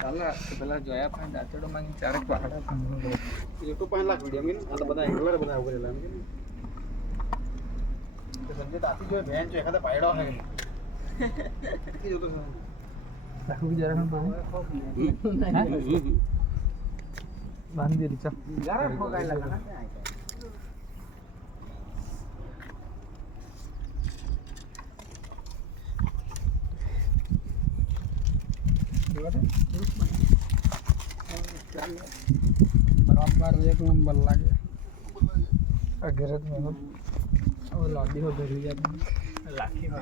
ચાલો પેલા જોયા પણ દાંતડો માંગી ચારેક વાડા પણ YouTube 5 લાખ વિડિયો મીન આ તો બધા હેન્ડલર બધા ઉભરેલા એમ કે સંજય તાતી જો ભેન જો એખાદા પાયડો હે કે જો તો રાખું જરા પણ બાંધી દે રીચા જરા ફોગાઈ લગા बराबर एक नंबर लागे अगर में हो और लादी हो धरी जाती लाखी हो